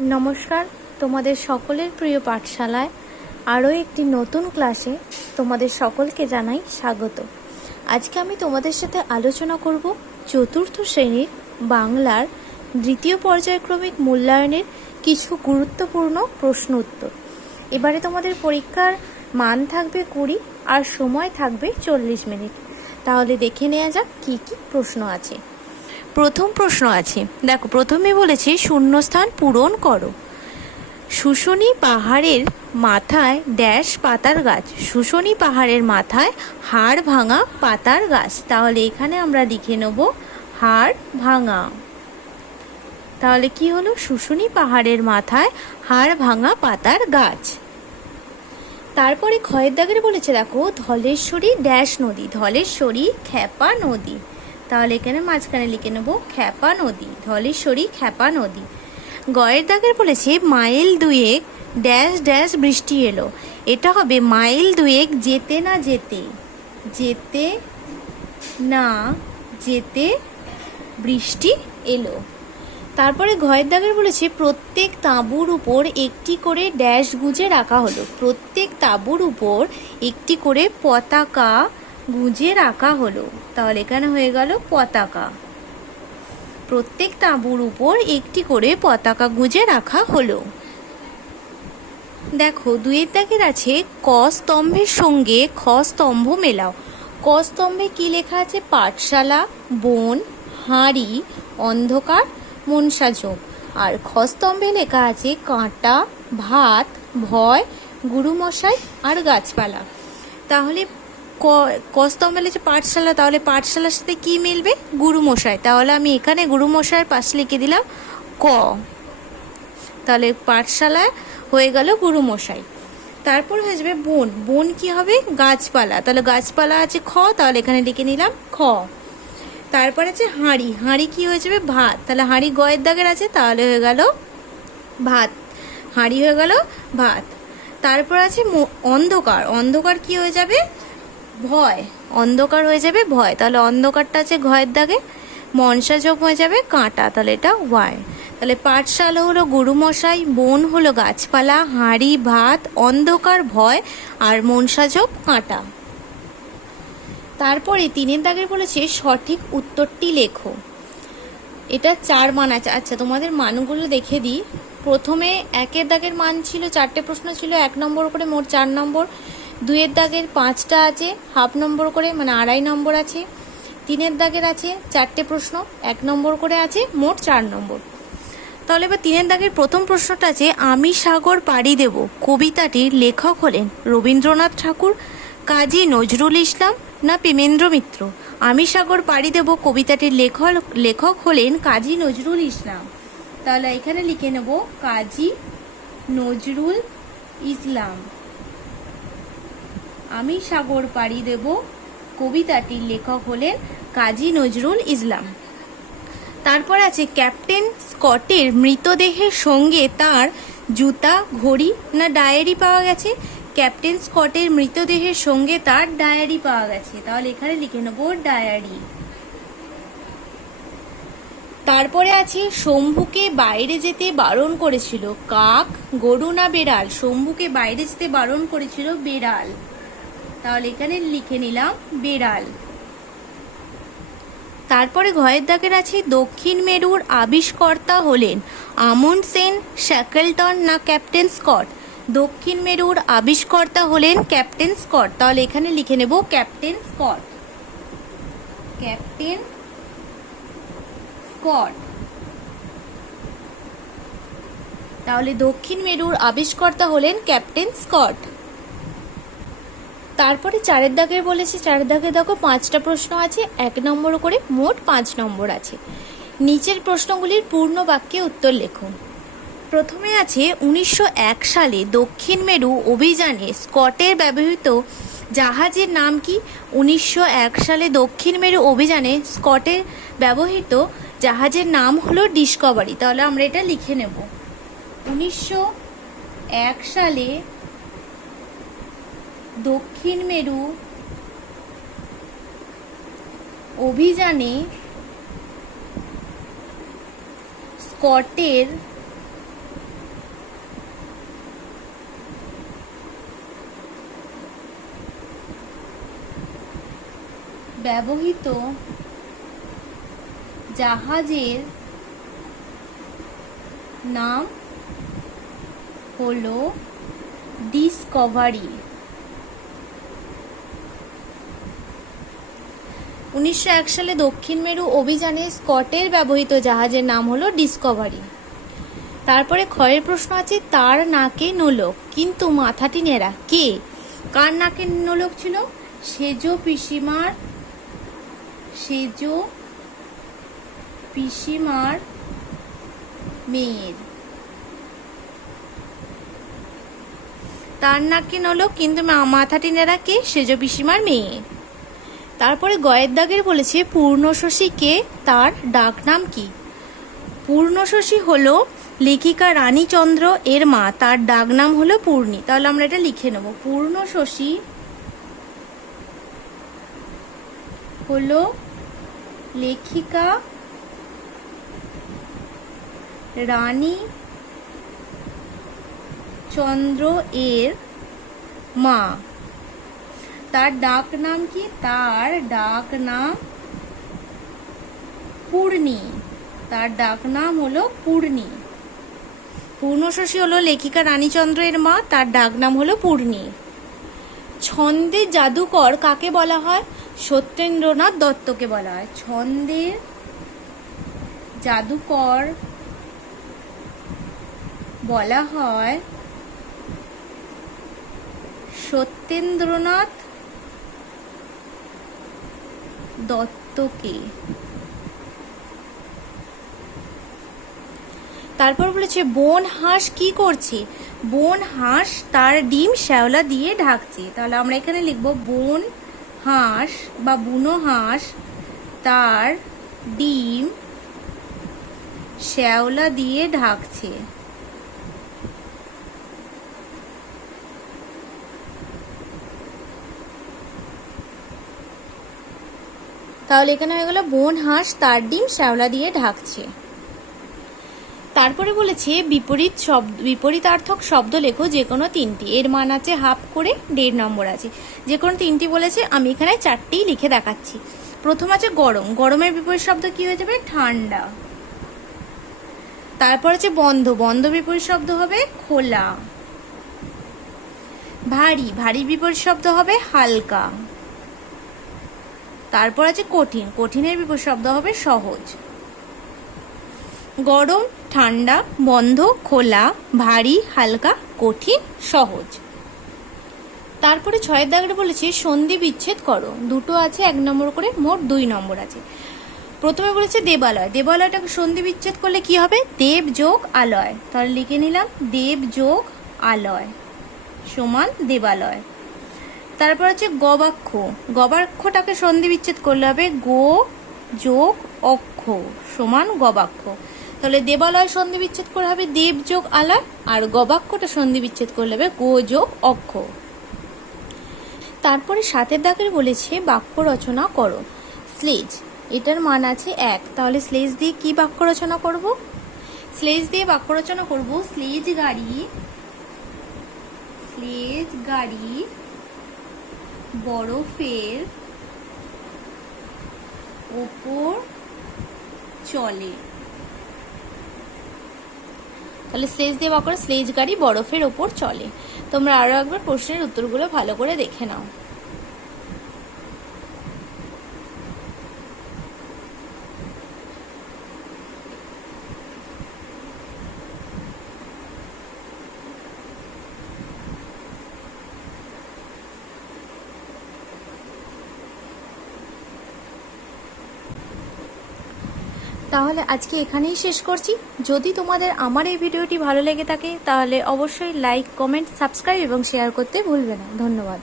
নমস্কার, তোমাদের সকলের প্রিয় পাঠশালায় আরও একটি নতুন ক্লাসে তোমাদের সকলকে জানাই স্বাগত। আজকে আমি তোমাদের সাথে আলোচনা করব চতুর্থ শ্রেণির বাংলার দ্বিতীয় পর্যায়ক্রমিক মূল্যায়নের কিছু গুরুত্বপূর্ণ প্রশ্ন উত্তর। এবারে তোমাদের পরীক্ষার মান থাকবে কুড়ি আর সময় থাকবে চল্লিশ মিনিট। তাহলে দেখে নেওয়া যাক কী কী প্রশ্ন আছে। প্রথম প্রশ্ন আছে। দেখো, প্রথমে বলেছে, শূন্যস্থান পূরণ করো। শুশুনি পাহাড়ের মাথায় ড্যাশ পাতার গাছ। শুশুনি পাহাড়ের মাথায় হাড় ভাঙা পাতার গাছ। তাহলে এখানে আমরা লিখে নেব, হাড় ভাঙা। তাহলে কি হলো? শুশুনি পাহাড়ের মাথায় হাড় ভাঙা পাতার গাছ। তারপরে ক্ষয়ের দাগের বলেছে, দেখো, ধলেশ্বরী ড্যাশ নদী, ধলেশ্বরী খ্যাপা নদী। তাহলে এখানে মাঝখানে লিখে নেব খ্যাপা নদী, ধলেশ্বরী খ্যাপা নদী। গয়ের দাগের বলেছে, মাইল দুয়েক ড্যাশ ড্যাশ বৃষ্টি এলো। এটা হবে মাইল দুয়েক যেতে না যেতে। যেতে না যেতে বৃষ্টি এলো। তারপরে ঘয়ের দাগের বলেছে, প্রত্যেক তাঁবুর উপর একটি করে ড্যাশ গুজে রাখা হলো। প্রত্যেক তাঁবুর উপর একটি করে পতাকা গুজে রাখা হলো। তাহলে এখানে হয়ে গেল পতাকা? প্রত্যেক তাঁবুর উপর একটি করে পতাকা গুঁজে রাখা হলো। দেখো, দুয়ের দাগের আছে ক স্তম্ভের সঙ্গে খ স্তম্ভ মেলাও। ক স্তম্ভে কি লেখা আছে? পাঠশালা, বন, হাঁড়ি, অন্ধকার, মনসাযোগ। আর খ স্তম্ভে লেখা আছে কাঁটা, ভাত, ভয়, গুরুমশাই আর গাছপালা। তাহলে ক ক স্তম্ভে লেগেছে পাঠশালা, তাহলে পাঠশালার সাথে কি মিলবে? গুরুমশাই। তাহলে আমি এখানে গুরুমশাইয়ের পাশে লিখে দিলাম ক। তাহলে পাঠশালা হয়ে গেল গুরুমশাই। তারপর হয়ে যাবে বন। বন কি হবে? গাছপালা। তাহলে গাছপালা আছে খ, তাহলে এখানে লিখে নিলাম খ। তারপর আছে হাঁড়ি। হাঁড়ি কি হয়ে যাবে? ভাত। তাহলে হাঁড়ি গয়ের দাগের আছে, তাহলে হয়ে গেল ভাত। হাঁড়ি হয়ে গেল ভাত। তারপর আছে অন্ধকার। অন্ধকার কি হয়ে যাবে? ভয়। অন্ধকার হয়ে যাবে ভয়। তাহলে অন্ধকারটা আছে ঘয়ের দাগে, মনসা যোগ হয়ে যাবে কাঁটা। তাহলে এটা ওয়াই। তাহলে পাঠশালা হলো গুরুমশাই, বন হলো গাছপালা, হাঁড়ি, ভাত, অন্ধকার, ভয় আর মনসা যোগ কাঁটা। তারপরে তিনের দাগের বলেছে, সঠিক উত্তরটি লেখো। এটা চার মান আছে। আচ্ছা তোমাদের মানগুলো দেখে দিই। প্রথমে একের দাগের মান ছিল, চারটে প্রশ্ন ছিল, এক নম্বর করে মোট চার নম্বর। দুইয়ের দাগের পাঁচটা আছে, হাফ নম্বর করে মানে আড়াই নম্বর আছে। তিনের দাগের আছে চারটে প্রশ্ন, এক নম্বর করে আছে মোট চার নম্বর। তাহলে এবার তিনের দাগের প্রথম প্রশ্নটা আছে, আমি সাগর পাড়ি দেব, কবিতাটির লেখক হলেন রবীন্দ্রনাথ ঠাকুর, কাজী নজরুল ইসলাম না প্রেমেন্দ্র মিত্র? আমি সাগর পাড়ি দেব, কবিতাটির লেখক লেখক হলেন কাজী নজরুল ইসলাম। তাহলে এখানে লিখে নেব, কাজী নজরুল ইসলাম। আমি সাগর পাড়ি দেব, কবিতাটির লেখক হলেন কাজী নজরুল ইসলাম। তারপর আছে ক্যাপ্টেন স্কটের মৃতদেহের সঙ্গে তার জুতা, ঘড়ি না ডায়েরি পাওয়া গেছে? ক্যাপ্টেন স্কটের মৃতদেহের সঙ্গে তার ডায়েরি পাওয়া গেছে। তাহলে এখানে লিখে নেব ডায়েরি। তারপরে আছে শম্ভুকে বাইরে যেতে বারণ করেছিল। কাক, গরু না বেড়াল? শম্ভুকে বাইরে যেতে বারণ করেছিল বেড়াল। তাহলে এখানে লিখে নিলাম বেড়াল। তারপরে ঘয়ের দাগের আছে, দক্ষিণ মেরুর আবিষ্কর্তা হলেন আমন সেন, শ্যাকেলটন না ক্যাপ্টেন স্কট? দক্ষিণ মেরুর আবিষ্কর্তা হলেন ক্যাপ্টেন স্কট। তাহলে এখানে লিখে নেব ক্যাপ্টেন স্কট। Captain Scott. তাহলে দক্ষিণ মেরুর আবিষ্কর্তা হলেন ক্যাপ্টেন স্কট। তারপরে চারের দাগের বলেছি, চারের দাগে দেখো পাঁচটা প্রশ্ন আছে, এক নম্বর করে মোট পাঁচ নম্বর আছে। নিচের প্রশ্নগুলির পূর্ণ বাক্যে উত্তর লেখো। প্রথমে আছে, উনিশশো এক সালে দক্ষিণ মেরু অভিযানে স্কটের ব্যবহৃত জাহাজের নাম কি? উনিশশো এক সালে দক্ষিণ মেরু অভিযানে স্কটের ব্যবহৃত জাহাজের নাম হলো ডিসকভারি। তাহলে আমরা এটা লিখে নেব। উনিশশো এক সালে দক্ষিণ মেরু অভিযানে স্কটের ব্যবহৃত জাহাজের নাম হলো ডিসকভারি। উনিশশো এক সালে দক্ষিণ মেরু অভিযানে স্কটের ব্যবহৃত জাহাজের নাম হলো ডিসকভারি। তারপরে ক্ষয়ের প্রশ্ন আছে, তার নাকে নোলক, কিন্তু মাথাটি নেড়া কে? কার নাকে নোলক ছিল? সেজো পিসিমার সেজো পিসিমার মেয়ের। তার নাকি নলো কিন্তু মাথাটি নেড়া কে? সেজ পিসিমার মেয়ে। তারপরে গয়ের দাগের বলেছে পূর্ণশশী কে? তার ডাক নাম কি? পূর্ণশশী হলো লেখিকা রানীচন্দ্র এর মা, তার ডাক নাম হলো পূর্ণি। তাহলে আমরা এটা লিখে নেব। পূর্ণশশী হলো লেখিকা রানী চন্দ্র এর মা। তার ডাক নাম কি? তার ডাক নাম পূর্ণি। তার ডাক নাম হলো পূর্ণি। পূর্ণশশী হলো লেখিকা রানীচন্দ্র এর মা, তার ডাক নাম হলো পূর্ণি। ছন্দে জাদুকর কাকে বলা হয়? সত্যেন্দ্রনাথ দত্তকে বলা হয়। ছন্দের জাদুকর বলা হয় সত্যেন্দ্রনাথ দত্তকে। তারপর বলেছে, বন হাঁস কি করছে? বন হাঁস তার ডিম শ্যাওলা দিয়ে ঢাকছে। তাহলে আমরা এখানে লিখব, বন হাঁস বা বুনো হাঁস তার ডিম শ্যাওলা দিয়ে ঢাকছে। তাহলে এখানে হয়ে গেল বন, হাঁস, তার ডিম, শ্যাওলা দিয়ে ঢাকছে। তারপরে বলেছে, বিপরীত শব্দ বিপরীতার্থক শব্দ লেখো যে কোনো তিনটি। এর মান আছে হাফ করে দেড় নম্বর আছে। যে কোনো তিনটি বলেছে, আমি এখানে চারটেই লিখে দেখাচ্ছি। প্রথম আছে গরম। গরমের বিপরীত শব্দ কি হয়ে যাবে? ঠান্ডা। তারপর আছে বন্ধ। বন্ধ বিপরীত শব্দ হবে খোলা। ভারী। ভারী বিপরীত শব্দ হবে হালকা। তারপর আছে কঠিন। কঠিনের বিপরীত শব্দ হবে সহজ। গরম, ঠান্ডা, বন্ধ, খোলা, ভারী, হালকা, কঠিন, সহজ। তারপরে ছয়ের দাগটা বলেছে, সন্ধি বিচ্ছেদ করো। দুটো আছে, এক নম্বর করে মোট দুই নম্বর আছে। প্রথমে বলেছে দেবালয়। দেবালয়টাকে সন্ধি বিচ্ছেদ করলে কি হবে? দেব যোগ আলয়। তাহলে লিখে নিলাম, দেব যোগ আলয় সমান দেবালয়। তারপর হচ্ছে গবাক্ষ। গবাক্ষটাকে সন্ধি বিচ্ছেদ করলে হবে গো যোগ অক্ষ সমান গবাক্ষ। তাহলে দেবালয় সন্ধি বিচ্ছেদ করে হবে দেব যোগ আলয় আর গবাক্ষটা সন্ধি বিচ্ছেদ করলে হবে গো যোগ অক্ষ। তারপরে সাতের দাগের বলেছে বাক্য রচনা করো। স্লেজ, এটার মান আছে এক। তাহলে স্লেজ দিয়ে কি বাক্য রচনা করব? স্লেজ দিয়ে বাক্য রচনা করব, স্লেজ গাড়ি স্লেজ গাড়ি বরফের ওপর চলে। তাহলে স্লেজ দিয়ে করে স্লেজ গাড়ি বরফের ওপর চলে। তোমরা আরও একবার প্রশ্নের উত্তরগুলো ভালো করে দেখে নাও। তাহলে আজকে এখানেই শেষ করছি। যদি তোমাদের আমার এই ভিডিওটি ভালো লেগে থাকে, তাহলে অবশ্যই লাইক কমেন্ট সাবস্ক্রাইব এবং শেয়ার করতে ভুলবে না। ধন্যবাদ।